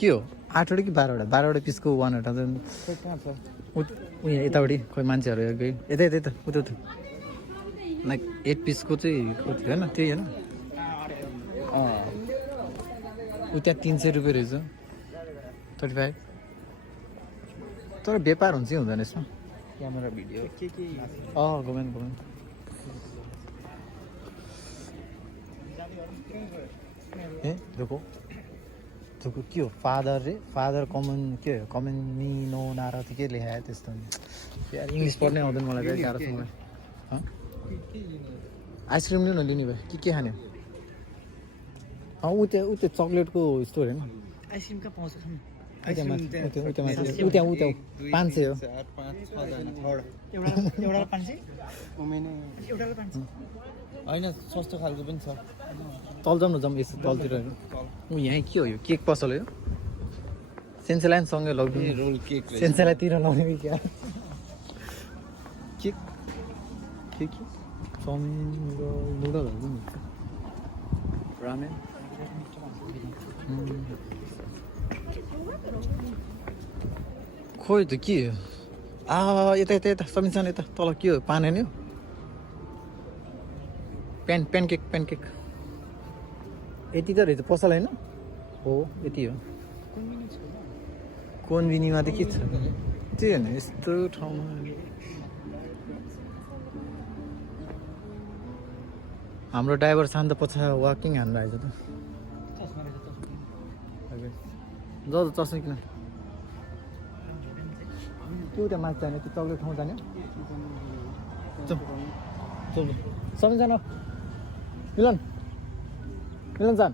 के हो 8वटा कि 12वटा पिसको 1 उयो यतापट्टि खोइ मान्छेहरू गयो यता यता यता उता उता लाइक 8 पिसको चाहिँ कति होइन त्यही होइन उता 300 रुपियाँ रहेछ 35 तर व्यापार हुन्छ कि हुँदैन यसमा क्यामेरा भिडियो गभर्मेन्ट ए देखो के हो फादर कमन मिनो नारा के लेखा है त्यस्तो यार इङ्ग्लिस पढ्नै आउँदैन मलाई चाहिँ गाह्रो छ मलाई आइसक्रिम लिनु लिने भयो के खाने ऊ त्यो चक्लेटको स्टोर होइन आइसक्रिम कहाँ पाउँछ खानु उता 500 हो एउटा 500 होइन सस्तो खालको पनि छ तल जाउँ न जाउँ यसो तलतिर ऊ यहीँ के हो यो केक पसल हो सेन्सेलाइनसँगै लग्ने रोल केक सेन्सेलातिर लाउने कि क्या केक के चाउमिन र नुडलहरू पनि रामेन खोइ त के यता समिसान यता तल के हो पानी नि हो प्यानकेक यति त रहेछ पसल होइन हो यति हो कोनबिनीमा त के छ त्यही होइन यस्तो ठाउँमा हाम्रो ड्राइभर शान्त पछा वाकिङ हान्नु आएछ त चस्मा किन त्यो त्यहाँ माथि जाने त्यो चक्लेट ठाउँ जाने सबै जान मिलन जान